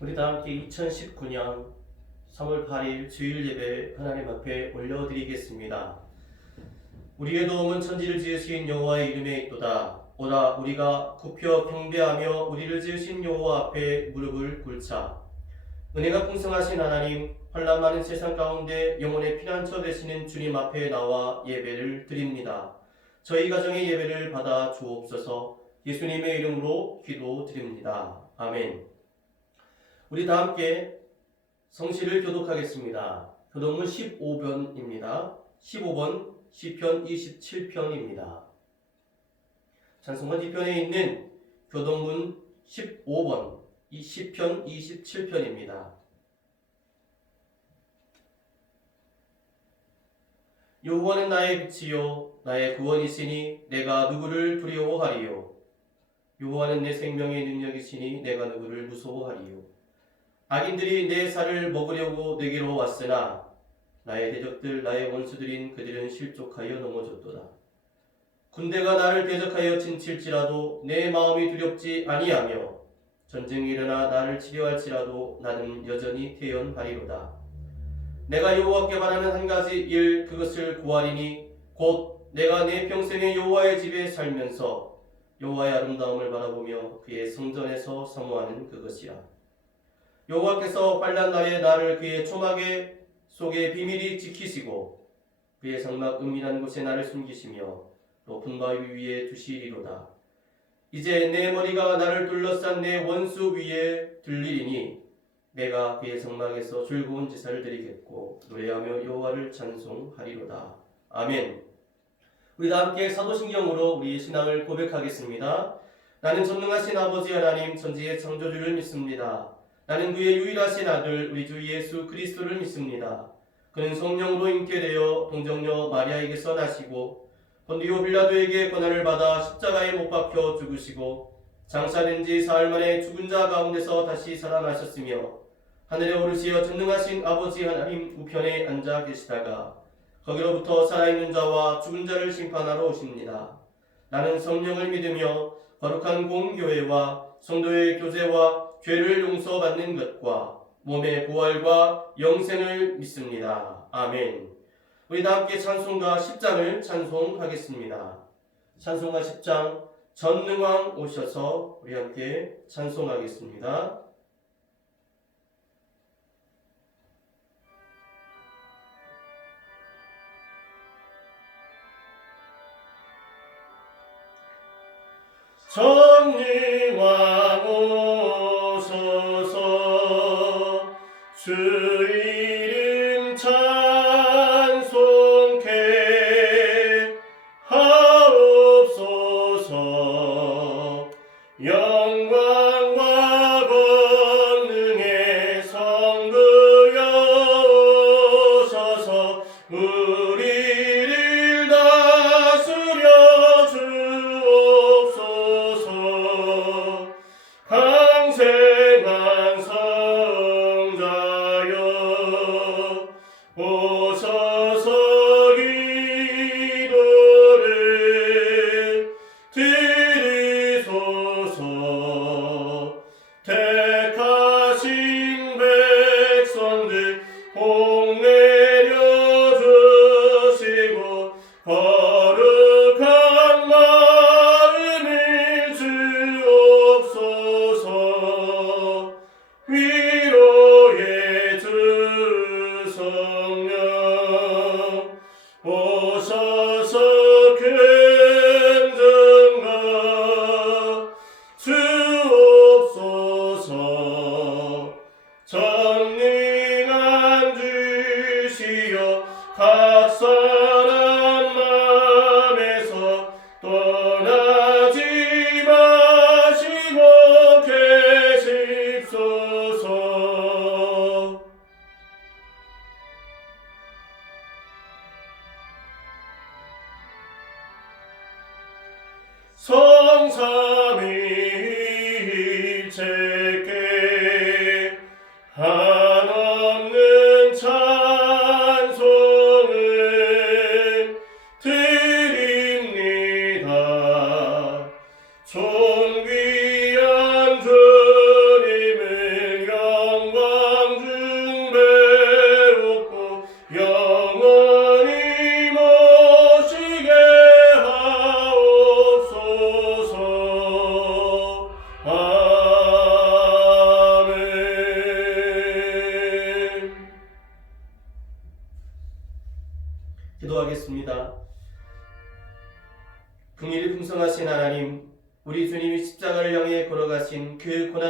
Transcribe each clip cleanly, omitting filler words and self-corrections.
우리 다 함께 2019년 3월 8일 주일 예배 하나님 앞에 올려드리겠습니다. 우리의 도움은 천지를 지으신 여호와의 이름에 있도다. 오라 우리가 굽혀 경배하며 우리를 지으신 여호와 앞에 무릎을 꿇자. 은혜가 풍성하신 하나님, 환난 많은 세상 가운데 영혼의 피난처 되시는 주님 앞에 나와 예배를 드립니다. 저희 가정의 예배를 받아 주옵소서. 예수님의 이름으로 기도드립니다. 아멘. 우리 다 함께 성시를 교독하겠습니다. 교독문 15번입니다. 15번 시편 27편입니다. 찬송가 뒤편에 있는 교독문 15번 이 시편 27편입니다. 여호와는 나의 빛이요 나의 구원이시니 내가 누구를 두려워하리요. 여호와는 내 생명의 능력이시니 내가 누구를 무서워하리요. 악인들이 내 살을 먹으려고 내게로 왔으나 나의 대적들 나의 원수들인 그들은 실족하여 넘어졌도다. 군대가 나를 대적하여 친칠지라도 내 마음이 두렵지 아니하며 전쟁이 일어나 나를 치려할지라도 나는 여전히 태연하리로다. 내가 여호와께 바라는 한 가지 일 그것을 구하리니 곧 내가 내 평생에 여호와의 집에 살면서 여호와의 아름다움을 바라보며 그의 성전에서 사모하는 그것이라. 여호와께서 환난 날에 나를 그의 초막의 속에 비밀히 지키시고 그의 장막 은밀한 곳에 나를 숨기시며 높은 바위 위에 두시리로다. 이제 내 머리가 나를 둘러싼 내 원수 위에 들리리니 내가 그의 장막에서 즐거운 제사를 드리겠고 노래하며 여호와를 찬송하리로다. 아멘. 우리 다 함께 사도신경으로 우리의 신앙을 고백하겠습니다. 나는 전능하신 아버지 하나님 천지의 창조주를 믿습니다. 나는 그의 유일하신 아들 우리 주 예수 그리스도를 믿습니다. 그는 성령으로 잉태되어 동정녀 마리아에게서 나시고 본디오 빌라도에게 고난을 받아 십자가에 못 박혀 죽으시고 장사된 지 사흘 만에 죽은 자 가운데서 다시 살아나셨으며 하늘에 오르시어 전능하신 아버지 하나님 우편에 앉아 계시다가 거기로부터 살아있는 자와 죽은 자를 심판하러 오십니다. 나는 성령을 믿으며 거룩한 공교회와 성도의 교제와 죄를 용서받는 것과 몸의 부활과 영생을 믿습니다. 아멘. 우리 다 함께 찬송가 10장을 찬송하겠습니다. 찬송가 10장 전능왕 오셔서 우리 함께 찬송하겠습니다. 전능왕 오소서 주 이름 찬송케 하옵소서. 영광과 권능의 성부여 오셔서 우리를 다스려 주옵소서. 강생한 성자여 오셔서 기도를 들으소서. 택하신 백성들 복 내려 주시고 거룩한 마음을 주옵소서. 위로의 주 성령 오셔서 긍정하 주옵소서.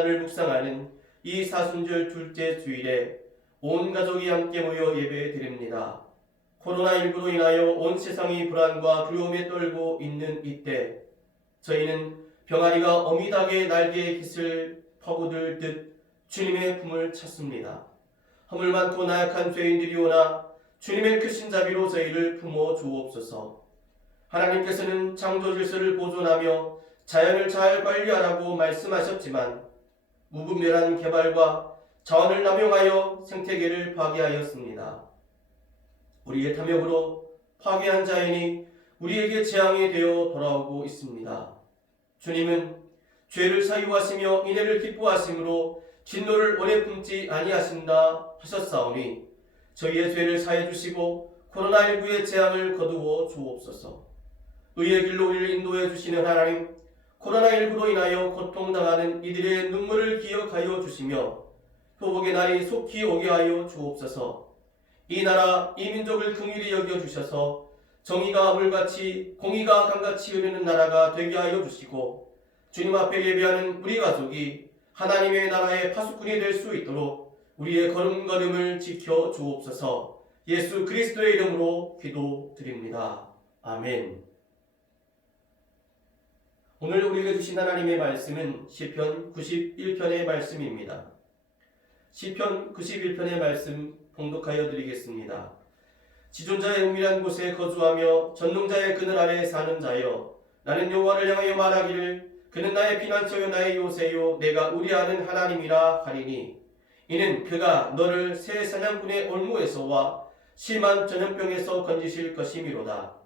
고난을 묵상하는 이 사순절 둘째 주일에 온 가족이 함께 모여 예배 드립니다. 코로나19로 인하여 온 세상이 불안과 두려움에 떨고 있는 이때 저희는 병아리가 어미닭의 날개에 깃을 퍼고들 듯 주님의 품을 찾습니다. 허물 많고 나약한 죄인들이 오나 주님의 크신 자비로 저희를 품어 주옵소서. 하나님께서는 창조 질서를 보존하며 자연을 잘 관리하라고 말씀하셨지만 무분별한 개발과 자원을 남용하여 생태계를 파괴하였습니다. 우리의 탐욕으로 파괴한 자연이 우리에게 재앙이 되어 돌아오고 있습니다. 주님은 죄를 사유하시며 인애를 기뻐하심으로 진노를 오래 품지 아니하신다 하셨사오니 저희의 죄를 사해 주시고 코로나19의 재앙을 거두어 주옵소서. 의의 길로 우리를 인도해 주시는 하나님, 코로나19로 인하여 고통당하는 이들의 눈물을 기억하여 주시며 회복의 날이 속히 오게 하여 주옵소서. 이 나라, 이 민족을 긍휼히 여겨주셔서 정의가 물같이 공의가 강같이 흐르는 나라가 되게 하여 주시고 주님 앞에 예배하는 우리 가족이 하나님의 나라의 파수꾼이 될 수 있도록 우리의 걸음걸음을 지켜 주옵소서. 예수 그리스도의 이름으로 기도드립니다. 아멘. 오늘 우리에게 주신 하나님의 말씀은 시편 91편의 말씀입니다. 시편 91편의 말씀 봉독하여 드리겠습니다. 지존자의 은밀한 곳에 거주하며 전능자의 그늘 아래 사는 자여, 나는 여호와를 향하여 말하기를 그는 나의 피난처요 나의 요새요 내가 의뢰하는 하나님이라 하리니 이는 그가 너를 새 사냥꾼의 올무에서와 심한 전염병에서 건지실 것이미로다.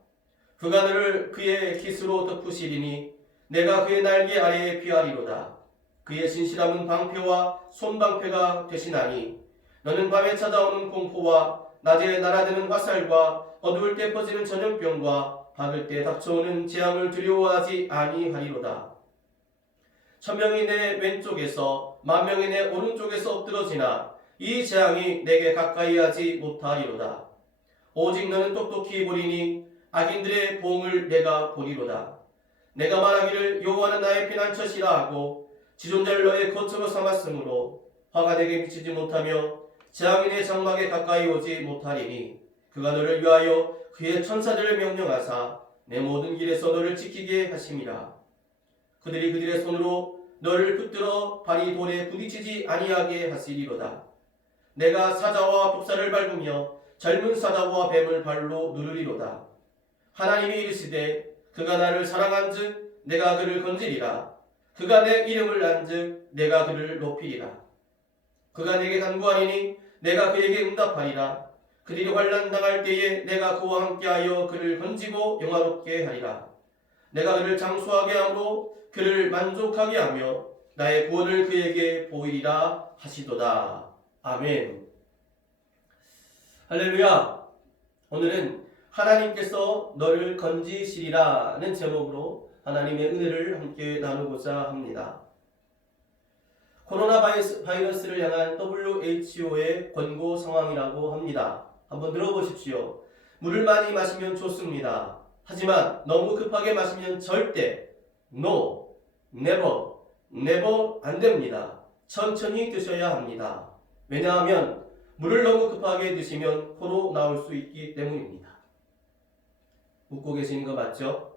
그가 너를 그의 깃으로 덮으시리니 내가 그의 날개 아래에 피하리로다. 그의 진실함은 방패와 손방패가 되시나니 너는 밤에 찾아오는 공포와 낮에 날아드는 화살과 어두울 때 퍼지는 전염병과 박을 때 닥쳐오는 재앙을 두려워하지 아니하리로다. 천명이 내 왼쪽에서 만명이 내 오른쪽에서 엎드러지나 이 재앙이 내게 가까이 하지 못하리로다. 오직 너는 똑똑히 보리니 악인들의 봉을 내가 보리로다. 내가 말하기를 여호와는 나의 피난처시라 하고 지존자를 너의 거처로 삼았으므로 화가 내게 미치지 못하며 재앙이 내 장막에 가까이 오지 못하리니 그가 너를 위하여 그의 천사들을 명령하사 내 모든 길에서 너를 지키게 하심이라. 그들이 그들의 손으로 너를 붙들어 발이 돌에 부딪히지 아니하게 하시리로다. 내가 사자와 독사를 밟으며 젊은 사자와 뱀을 발로 누르리로다. 하나님이 이르시되 그가 나를 사랑한즉 내가 그를 건지리라. 그가 내 이름을 안즉 내가 그를 높이리라. 그가 내게 간구하리니 내가 그에게 응답하리라. 그들이 환난 당할 때에 내가 그와 함께하여 그를 건지고 영화롭게 하리라. 내가 그를 장수하게 함으로 그를 만족하게 하며 나의 구원을 그에게 보이리라 하시도다. 아멘. 할렐루야. 오늘은 하나님께서 너를 건지시리라는 제목으로 하나님의 은혜를 함께 나누고자 합니다. 코로나 바이러스를 향한 WHO의 권고 상황이라고 합니다. 한번 들어보십시오. 물을 많이 마시면 좋습니다. 하지만 너무 급하게 마시면 절대 No, never 안 됩니다. 천천히 드셔야 합니다. 왜냐하면 물을 너무 급하게 드시면 코로 나올 수 있기 때문입니다. 웃고 계시는 거 맞죠?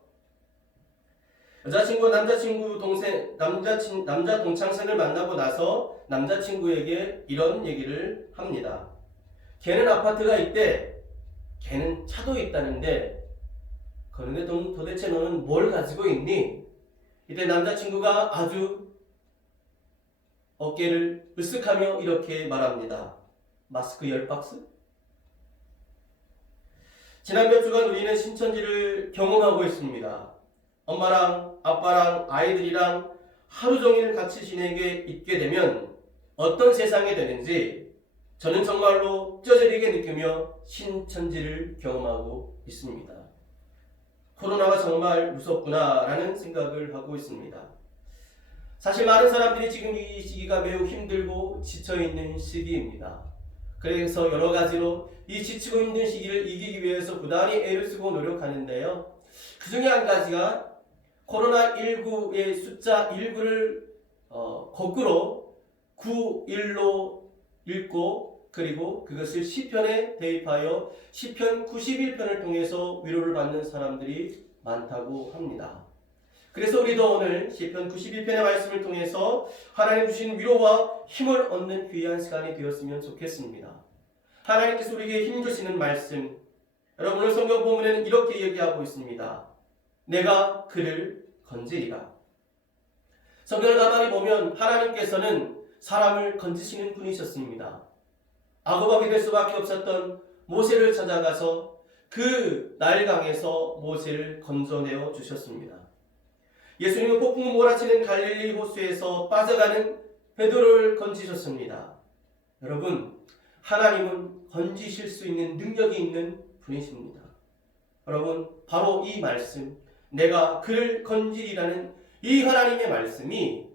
여자친구, 남자 동창생을 만나고 나서 남자친구에게 이런 얘기를 합니다. 걔는 아파트가 있대. 걔는 차도 있다는데 그런데 도대체 너는 뭘 가지고 있니? 이때 남자친구가 아주 어깨를 으쓱하며 이렇게 말합니다. 마스크 10박스? 지난 몇 주간 우리는 신천지를 경험하고 있습니다. 엄마랑 아빠랑 아이들이랑 하루 종일 같이 지내게 있게 되면 어떤 세상이 되는지 저는 정말로 뼈저리게 느끼며 신천지를 경험하고 있습니다. 코로나가 정말 무섭구나라는 생각을 하고 있습니다. 사실 많은 사람들이 지금 이 시기가 매우 힘들고 지쳐있는 시기입니다. 그래서 여러 가지로 이 지치고 힘든 시기를 이기기 위해서 부단히 애를 쓰고 노력하는데요. 그 중에 한 가지가 코로나19의 숫자 19를 거꾸로 9일로 읽고 그리고 그것을 시편에 대입하여 시편 91편을 통해서 위로를 받는 사람들이 많다고 합니다. 그래서 우리도 오늘 시편 91편의 말씀을 통해서 하나님 주신 위로와 힘을 얻는 귀한 시간이 되었으면 좋겠습니다. 하나님께서 우리에게 힘 주시는 말씀, 여러분 오늘 성경 본문에는 이렇게 얘기하고 있습니다. 내가 그를 건지리라. 성경을 가만히 보면 하나님께서는 사람을 건지시는 분이셨습니다. 악어박이 될 수밖에 없었던 모세를 찾아가서 그 나일강에서 모세를 건져내어 주셨습니다. 예수님은 폭풍 몰아치는 갈릴리 호수에서 빠져가는 베드로를 건지셨습니다. 여러분, 하나님은 건지실 수 있는 능력이 있는 분이십니다. 여러분, 바로 이 말씀, 내가 그를 건지리라는 이 하나님의 말씀이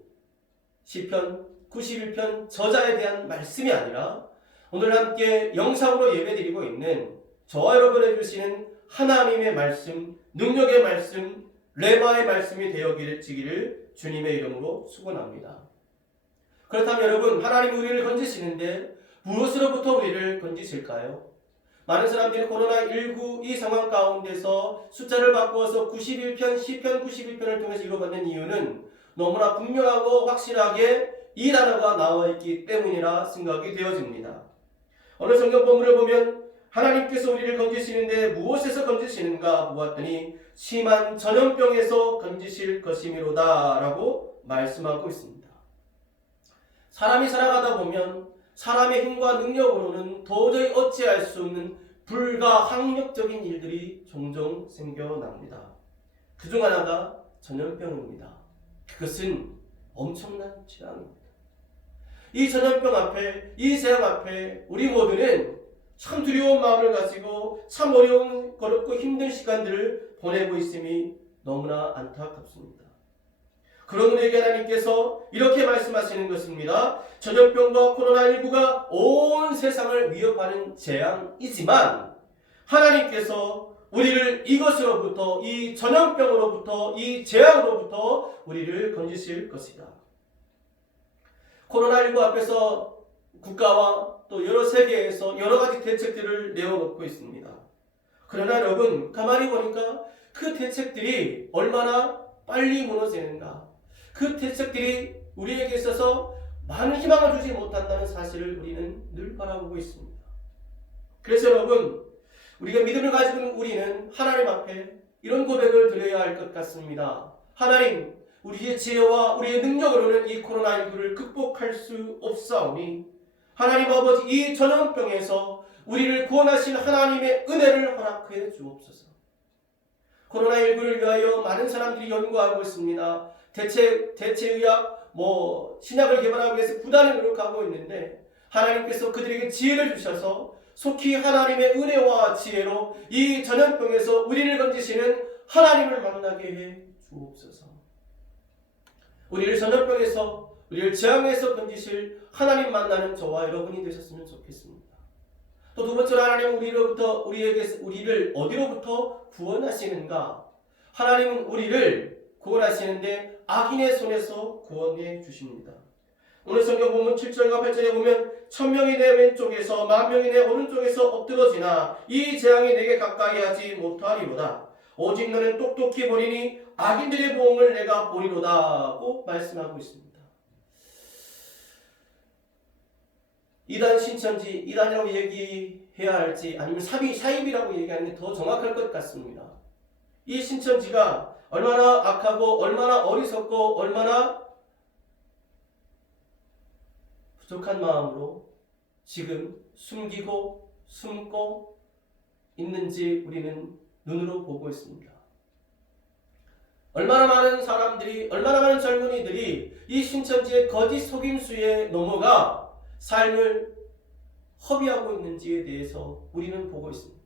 시편 91편 저자에 대한 말씀이 아니라 오늘 함께 영상으로 예배드리고 있는 저와 여러분에 주시는 하나님의 말씀, 능력의 말씀, 레마의 말씀이 되어지기를 주님의 이름으로 축원합니다. 그렇다면 여러분, 하나님 우리를 건지시는데 무엇으로부터 우리를 건지실까요? 많은 사람들이 코로나19 이 상황 가운데서 숫자를 바꾸어서 91편, 시편 91편을 통해서 이루어받는 이유는 너무나 분명하고 확실하게 이 단어가 나와 있기 때문이라 생각이 되어집니다. 오늘 성경 본문을 보면 하나님께서 우리를 건지시는데 무엇에서 건지시는가 보았더니 심한 전염병에서 건지실 것이미로다 라고 말씀하고 있습니다. 사람이 살아가다 보면 사람의 힘과 능력으로는 도저히 어찌할 수 없는 불가항력적인 일들이 종종 생겨납니다. 그중 하나가 전염병입니다. 그것은 엄청난 재앙입니다. 이 전염병 앞에, 이 재앙 앞에 우리 모두는 참 두려운 마음을 가지고 참 어렵고 힘든 시간들을 보내고 있음이 너무나 안타깝습니다. 그런 우리에게 하나님께서 이렇게 말씀하시는 것입니다. 전염병과 코로나19가 온 세상을 위협하는 재앙이지만 하나님께서 우리를 이것으로부터, 이 전염병으로부터, 이 재앙으로부터 우리를 건지실 것이다. 코로나19 앞에서 국가와 또 여러 세계에서 여러 가지 대책들을 내어놓고 있습니다. 그러나 여러분, 가만히 보니까 그 대책들이 얼마나 빨리 무너지는가, 그 대책들이 우리에게 있어서 많은 희망을 주지 못한다는 사실을 우리는 늘 바라보고 있습니다. 그래서 여러분, 우리가 믿음을 가지고 있는 우리는 하나님 앞에 이런 고백을 드려야 할 것 같습니다. 하나님, 우리의 지혜와 우리의 능력으로는 이 코로나19를 극복할 수 없사오니 하나님 아버지, 이 전염병에서 우리를 구원하신 하나님의 은혜를 허락해 주옵소서. 코로나19를 위하여 많은 사람들이 연구하고 있습니다. 대체의학, 신약을 개발하기 위해서 부단히 노력하고 있는데 하나님께서 그들에게 지혜를 주셔서 속히 하나님의 은혜와 지혜로 이 전염병에서 우리를 건지시는 하나님을 만나게 해 주옵소서. 우리를 전염병에서, 우리를 재앙에서 건지실 하나님 만나는 저와 여러분이 되셨으면 좋겠습니다. 또 두 번째로 하나님은 우리를 어디로부터 구원하시는가? 하나님은 우리를 구원하시는데 악인의 손에서 구원해 주십니다. 오늘 성경 본문 7절과 8절에 보면 1000명이 내 왼쪽에서 10,000명이 내 오른쪽에서 엎드러지나 이 재앙이 내게 가까이 하지 못하리로다. 오직 너는 똑똑히 보리니 악인들의 보응을 내가 보리로다고 말씀하고 있습니다. 이단 신천지, 이단이라고 얘기해야 할지 아니면 사입이라고 얘기하는 게 더 정확할 것 같습니다. 이 신천지가 얼마나 악하고 얼마나 어리석고 얼마나 부족한 마음으로 지금 숨기고 숨고 있는지 우리는 눈으로 보고 있습니다. 얼마나 많은 사람들이, 얼마나 많은 젊은이들이 이 신천지의 거짓 속임수에 넘어가 삶을 허비하고 있는지에 대해서 우리는 보고 있습니다.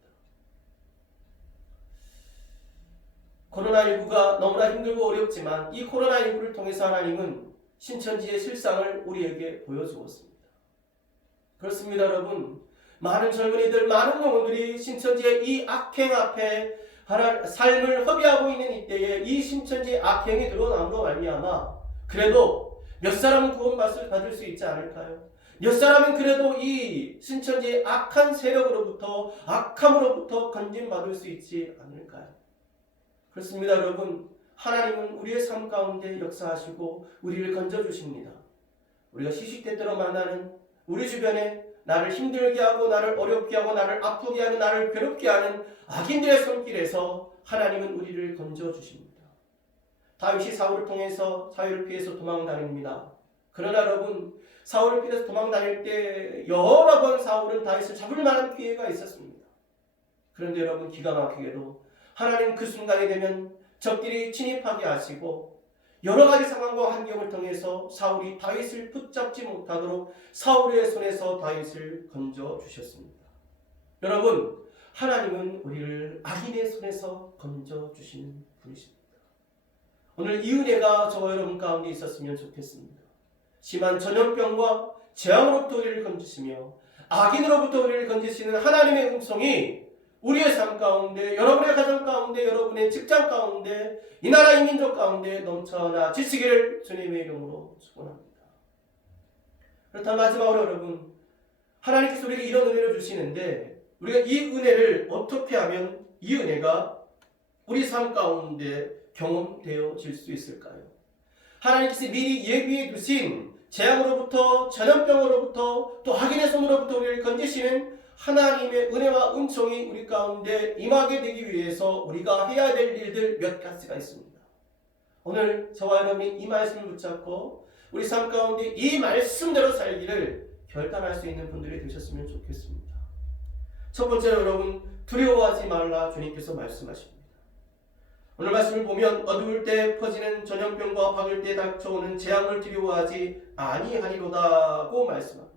코로나19가 너무나 힘들고 어렵지만 이 코로나19를 통해서 하나님은 신천지의 실상을 우리에게 보여주었습니다. 그렇습니다, 여러분. 많은 젊은이들, 많은 영혼들이 신천지의 이 악행 앞에 삶을 허비하고 있는 이때에 이 신천지의 악행이 드러남으로 말미암아 그래도 몇 사람은 구원받을 수 있지 않을까요? 몇 사람은 그래도 이 신천지의 악한 세력으로부터, 악함으로부터 건진받을 수 있지 않을까요? 그렇습니다, 여러분. 하나님은 우리의 삶 가운데 역사하시고 우리를 건져주십니다. 우리가 시시때때로 만나는 우리 주변에 나를 힘들게 하고 나를 어렵게 하고 나를 아프게 하는 나를 괴롭게 하는 악인들의 손길에서 하나님은 우리를 건져주십니다. 다윗이 사울을 통해서 사울을 피해서 도망다닙니다. 그러나 여러분, 사울을 피해서 도망다닐 때 여러 번 사울은 다윗을 잡을 만한 기회가 있었습니다. 그런데 여러분, 기가 막히게도 하나님 그 순간이 되면 적들이 침입하게 하시고 여러 가지 상황과 환경을 통해서 사울이 다윗을 붙잡지 못하도록 사울의 손에서 다윗을 건져 주셨습니다. 여러분, 하나님은 우리를 악인의 손에서 건져 주시는 분이십니다. 오늘 이 은혜가 저와 여러분 가운데 있었으면 좋겠습니다. 심한 전염병과 재앙으로부터 우리를 건지시며 악인으로부터 우리를 건지시는 하나님의 음성이 우리의 삶 가운데, 여러분의 가정 가운데, 여러분의 직장 가운데, 이 나라 이 민족 가운데 넘쳐나 지치기를 주님의 이름으로 축원합니다. 그렇다면 마지막으로 여러분, 하나님께서 우리에게 이런 은혜를 주시는데 우리가 이 은혜를 어떻게 하면 이 은혜가 우리 삶 가운데 경험되어질 수 있을까요? 하나님께서 미리 예비해 두신 재앙으로부터, 전염병으로부터, 또 악인의 손으로부터 우리를 건지시는 하나님의 은혜와 은총이 우리 가운데 임하게 되기 위해서 우리가 해야 될 일들 몇 가지가 있습니다. 오늘 저와 여러분이 이 말씀을 붙잡고 우리 삶 가운데 이 말씀대로 살기를 결단할 수 있는 분들이 되셨으면 좋겠습니다. 첫 번째로 여러분, 두려워하지 말라 주님께서 말씀하십니다. 오늘 말씀을 보면 어두울 때 퍼지는 전염병과 박을 때 닥쳐오는 재앙을 두려워하지 아니하리로다고 말씀합니다.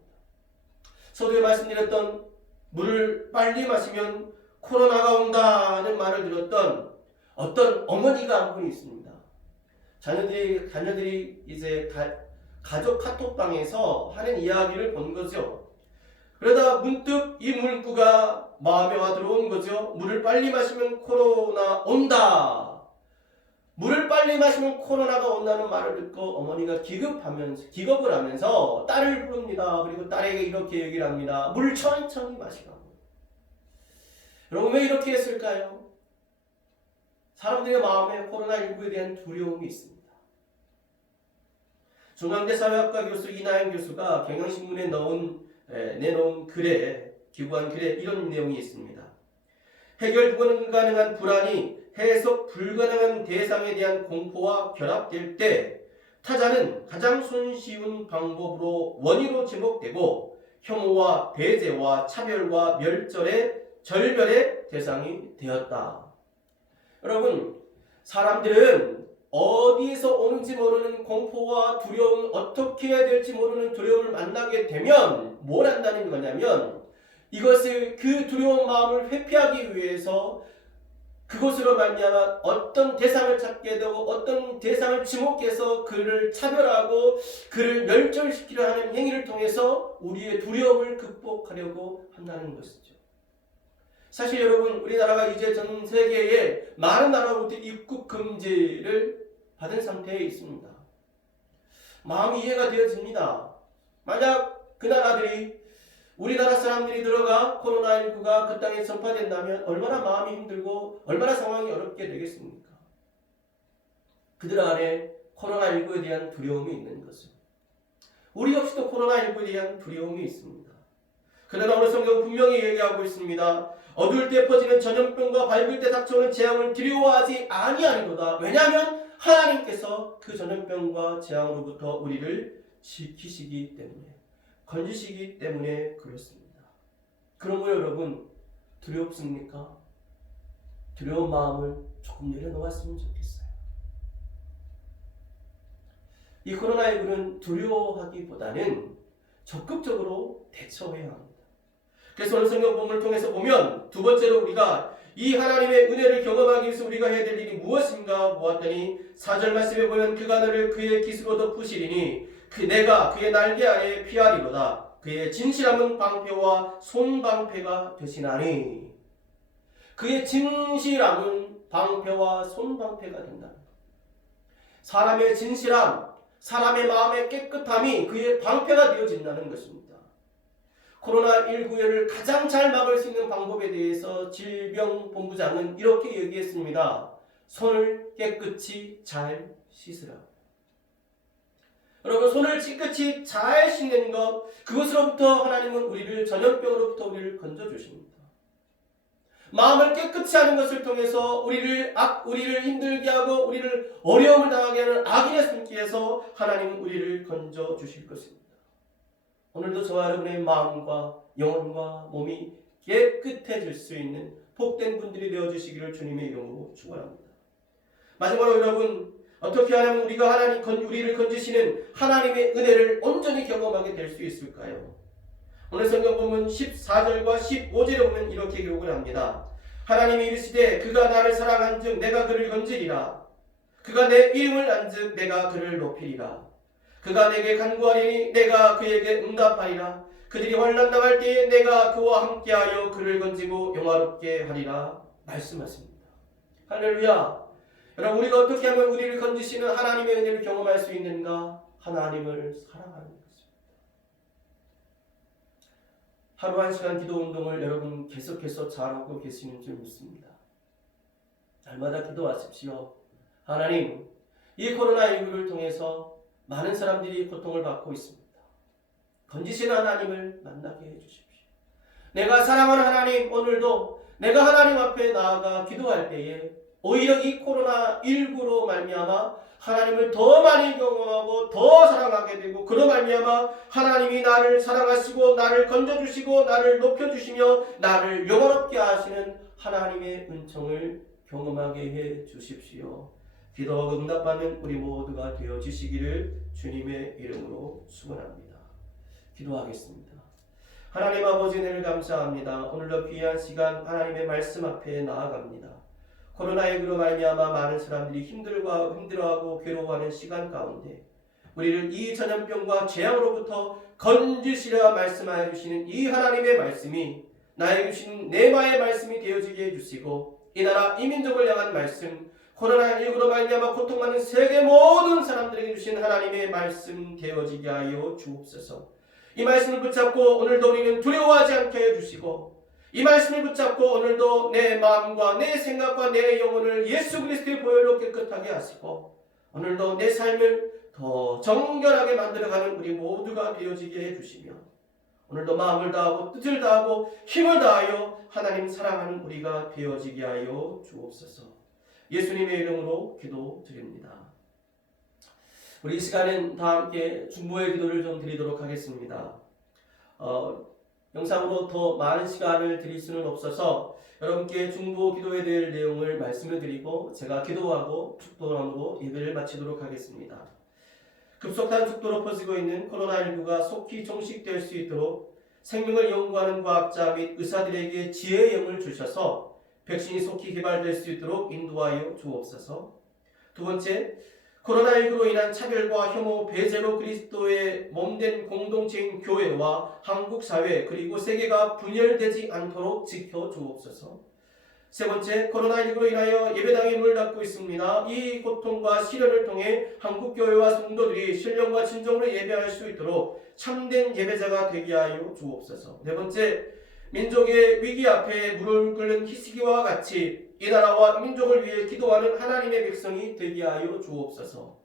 서두에 말씀드렸던 물을 빨리 마시면 코로나가 온다는 말을 들었던 어떤 어머니가 한 분이 있습니다. 자녀들이 이제 가족 카톡방에서 하는 이야기를 본 거죠. 그러다 문득 이 문구가 마음에 와 들어온 거죠. 물을 빨리 마시면 코로나 온다. 물을 빨리 마시면 코로나가 온다는 말을 듣고 어머니가 기겁을 하면서 딸을 부릅니다. 그리고 딸에게 이렇게 얘기를 합니다. 물 천천히 마시라고. 여러분, 왜 이렇게 했을까요? 사람들의 마음에 코로나19에 대한 두려움이 있습니다. 중앙대 사회학과 교수 이나영 교수가 경향신문에 내놓은 글에, 기고한 글에 이런 내용이 있습니다. 해결 불가능한 불안이 해석 불가능한 대상에 대한 공포와 결합될 때 타자는 가장 손쉬운 방법으로 원인으로 지목되고 혐오와 배제와 차별과 절별의 대상이 되었다. 여러분, 사람들은 어디에서 오는지 모르는 공포와 두려움, 어떻게 해야 될지 모르는 두려움을 만나게 되면 뭘 한다는 거냐면 이것을, 그 두려운 마음을 회피하기 위해서 그것으로 말미암아 어떤 대상을 찾게 되고 어떤 대상을 지목해서 그를 차별하고 그를 멸절시키려 하는 행위를 통해서 우리의 두려움을 극복하려고 한다는 것이죠. 사실 여러분, 우리나라가 이제 전 세계의 많은 나라로부터 입국 금지를 받은 상태에 있습니다. 마음이 이해가 되어집니다. 만약 그 나라들이, 우리나라 사람들이 들어가 코로나19가 그 땅에 전파된다면 얼마나 마음이 힘들고 얼마나 상황이 어렵게 되겠습니까? 그들 안에 코로나19에 대한 두려움이 있는 것은, 우리 역시도 코로나19에 대한 두려움이 있습니다. 그러나 오늘 성경은 분명히 얘기하고 있습니다. 어두울 때 퍼지는 전염병과 밝을 때 닥쳐오는 재앙을 두려워하지 아니하리로다. 왜냐하면 하나님께서 그 전염병과 재앙으로부터 우리를 지키시기 때문에, 건지시기 때문에 그렇습니다. 그러므로 여러분, 두렵습니까? 두려운 마음을 조금 내려놓았으면 좋겠어요. 이 코로나19는 두려워하기보다는 적극적으로 대처해야 합니다. 그래서 오늘 성경 본문을 통해서 보면 두 번째로 우리가 이 하나님의 은혜를 경험하기 위해서 우리가 해야 될 일이 무엇인가 보았더니 4절 말씀에 보면 그가 너를 그의 깃으로 덮으시리니 내가 그의 날개 아래에 피하리로다. 그의 진실함은 방패와 손방패가 되시나니. 그의 진실함은 방패와 손방패가 된다. 사람의 진실함, 사람의 마음의 깨끗함이 그의 방패가 되어진다는 것입니다. 코로나19를 가장 잘 막을 수 있는 방법에 대해서 질병본부장은 이렇게 얘기했습니다. 손을 깨끗이 잘 씻으라. 여러분, 손을 깨끗이 잘 씻는 것, 그것으로부터 하나님은 우리를 전염병으로부터 우리를 건져주십니다. 마음을 깨끗이 하는 것을 통해서 우리를 힘들게 하고 우리를 어려움을 당하게 하는 악인의 손길에서 하나님은 우리를 건져주실 것입니다. 오늘도 저와 여러분의 마음과 영혼과 몸이 깨끗해질 수 있는 복된 분들이 되어주시기를 주님의 이름으로 축원합니다. 마지막으로 여러분, 어떻게 하면 우리가 우리를 건지시는 하나님의 은혜를 온전히 경험하게 될 수 있을까요? 오늘 성경 본문 14절과 15절에 보면 이렇게 기록을 합니다. 하나님이 이르시되 그가 나를 사랑한즉 내가 그를 건지리라. 그가 내 이름을 안즉 내가 그를 높이리라. 그가 내게 간구하리니 내가 그에게 응답하리라. 그들이 환난 당할 때에 내가 그와 함께하여 그를 건지고 영화롭게 하리라 말씀하십니다. 할렐루야. 여러분, 우리가 어떻게 하면 우리를 건지시는 하나님의 은혜를 경험할 수 있는가? 하나님을 사랑하는 것입니다. 하루 1시간 기도 운동을 여러분 계속해서 잘하고 계시는 줄 믿습니다. 날마다 기도하십시오. 하나님, 이 코로나19를 통해서 많은 사람들이 고통을 받고 있습니다. 건지시는 하나님을 만나게 해주십시오. 내가 사랑하는 하나님, 오늘도 내가 하나님 앞에 나아가 기도할 때에 오히려 이 코로나19로 말미암아 하나님을 더 많이 경험하고 더 사랑하게 되고, 그로 말미암아 하나님이 나를 사랑하시고 나를 건져주시고 나를 높여주시며 나를 영원롭게 하시는 하나님의 은총을 경험하게 해 주십시오. 기도하고 응답받는 우리 모두가 되어주시기를 주님의 이름으로 축원합니다. 기도하겠습니다. 하나님 아버지, 은혜를 감사합니다. 오늘도 귀한 시간 하나님의 말씀 앞에 나아갑니다. 코로나19로 말미암아 많은 사람들이 힘들어하고 괴로워하는 시간 가운데 우리를 이 전염병과 재앙으로부터 건지시려 말씀하여 주시는 이 하나님의 말씀이 나에게 주신 네마의 말씀이 되어지게 해주시고, 이 나라 이 민족을 향한 말씀, 코로나19로 말미암아 고통받는 세계 모든 사람들에게 주신 하나님의 말씀 되어지게 하여 주옵소서. 이 말씀을 붙잡고 오늘도 우리는 두려워하지 않게 해주시고, 이 말씀을 붙잡고 오늘도 내 마음과 내 생각과 내 영혼을 예수 그리스도의 보혈로 깨끗하게 하시고, 오늘도 내 삶을 더 정결하게 만들어가는 우리 모두가 되어지게 해주시며, 오늘도 마음을 다하고 뜻을 다하고 힘을 다하여 하나님 사랑하는 우리가 되어지게 하여 주옵소서. 예수님의 이름으로 기도드립니다. 우리 이 시간엔 다 함께 중보의 기도를 좀 드리도록 하겠습니다. 영상으로 더 많은 시간을 드릴 수는 없어서 여러분께 중보 기도에 대한 내용을 말씀을 드리고 제가 기도하고 축도함으로 예배를 마치도록 하겠습니다. 급속한 속도로 퍼지고 있는 코로나19가 속히 종식될 수 있도록 생명을 연구하는 과학자 및 의사들에게 지혜의 영을 주셔서 백신이 속히 개발될 수 있도록 인도하여 주옵소서. 두 번째, 코로나19로 인한 차별과 혐오, 배제로 그리스도의 몸된 공동체인 교회와 한국 사회 그리고 세계가 분열되지 않도록 지켜주옵소서. 세 번째, 코로나19로 인하여 예배당이 문을 닫고 있습니다. 이 고통과 시련을 통해 한국교회와 성도들이 신령과 진정으로 예배할 수 있도록 참된 예배자가 되게 하여 주옵소서. 네 번째, 민족의 위기 앞에 무릎을 꿇는 히스기야와 같이 이 나라와 민족을 위해 기도하는 하나님의 백성이 되게 하여 주옵소서.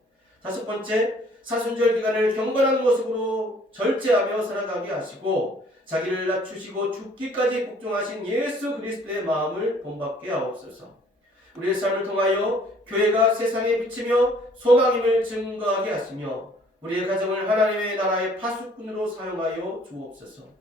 다섯 번째, 사순절 기간을 경건한 모습으로 절제하며 살아가게 하시고 자기를 낮추시고 죽기까지 복종하신 예수 그리스도의 마음을 본받게 하옵소서. 우리의 삶을 통하여 교회가 세상에 비치며 소망임을 증거하게 하시며 우리의 가정을 하나님의 나라의 파수꾼으로 사용하여 주옵소서.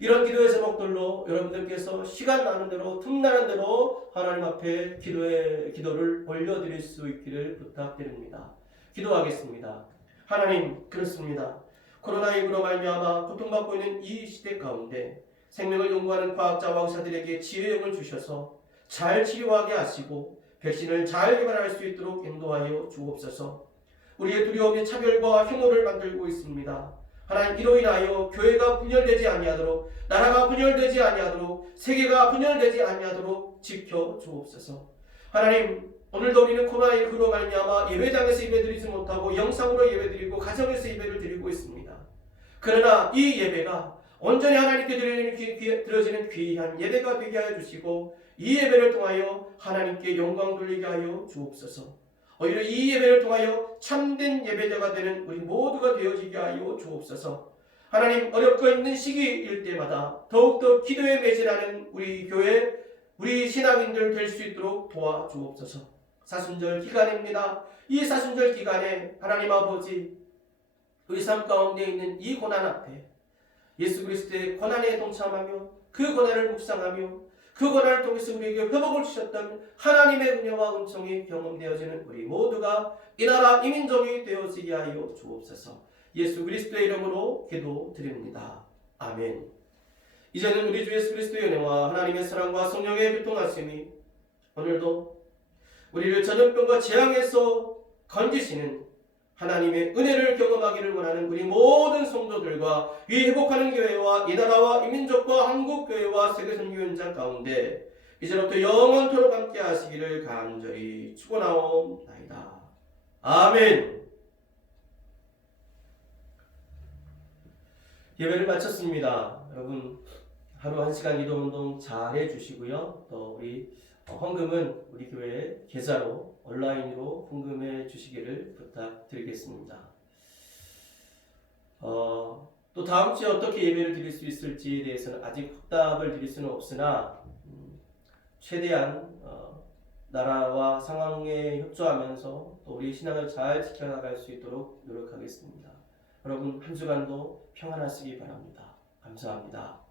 이런 기도의 제목들로 여러분들께서 시간 나는 대로 틈나는 대로 하나님 앞에 기도를 올려드릴 수 있기를 부탁드립니다. 기도하겠습니다. 하나님, 그렇습니다. 코로나19로 말미암아 고통받고 있는 이 시대 가운데 생명을 연구하는 과학자와 의사들에게 지혜의 영을 주셔서 잘 치료하게 하시고 백신을 잘 개발할 수 있도록 인도하여 주옵소서. 우리의 두려움이 차별과 혐오를 만들고 있습니다. 하나님, 이로 인하여 교회가 분열되지 아니하도록, 나라가 분열되지 아니하도록, 세계가 분열되지 아니하도록 지켜 주옵소서. 하나님, 오늘도 우리는 코로나19로 말미암아 예배당에서 예배드리지 못하고 영상으로 예배드리고 가정에서 예배를 드리고 있습니다. 그러나 이 예배가 온전히 하나님께 드려지는 귀한 예배가 되게 하여 주시고 이 예배를 통하여 하나님께 영광 돌리게 하여 주옵소서. 오히려 이 예배를 통하여 참된 예배자가 되는 우리 모두가 되어지게 하여 주옵소서. 하나님, 어렵고 있는 시기일 때마다 더욱더 기도에 매진하는 우리 교회, 우리 신앙인들 될 수 있도록 도와주옵소서. 사순절 기간입니다. 이 사순절 기간에 하나님 아버지, 우리 삶 가운데 있는 이 고난 앞에 예수 그리스도의 고난에 동참하며 그 고난을 묵상하며 그 고난을 통해서 우리에게 회복을 주셨던 하나님의 은혜와 은총이 경험되어지는 우리 모두가 이 나라 이 민족이 되어지게 하여 주옵소서. 예수 그리스도의 이름으로 기도드립니다. 아멘. 이제는 우리 주 예수 그리스도의 은혜와 하나님의 사랑과 성령의 교통하심이 오늘도 우리를 전염병과 재앙에서 건지시는 하나님의 은혜를 경험하기를 원하는 우리 모든 성도들과 이 회복하는 교회와 이 나라와 이 민족과 한국교회와 세계선교 현장 가운데 이제부터 영원토록 함께 하시기를 간절히 축원하옵나이다. 아멘. 예배를 마쳤습니다. 여러분 하루 1시간 기도운동 잘 해주시고요. 또 우리 헌금은 우리 교회 계좌로 온라인으로 헌금해 주시기를 부탁드리겠습니다. 또 다음 주에 어떻게 예배를 드릴 수 있을지에 대해서는 아직 확답을 드릴 수는 없으나 최대한 나라와 상황에 협조하면서 또 우리 신앙을 잘 지켜나갈 수 있도록 노력하겠습니다. 여러분 한 주간도 평안하시기 바랍니다. 감사합니다.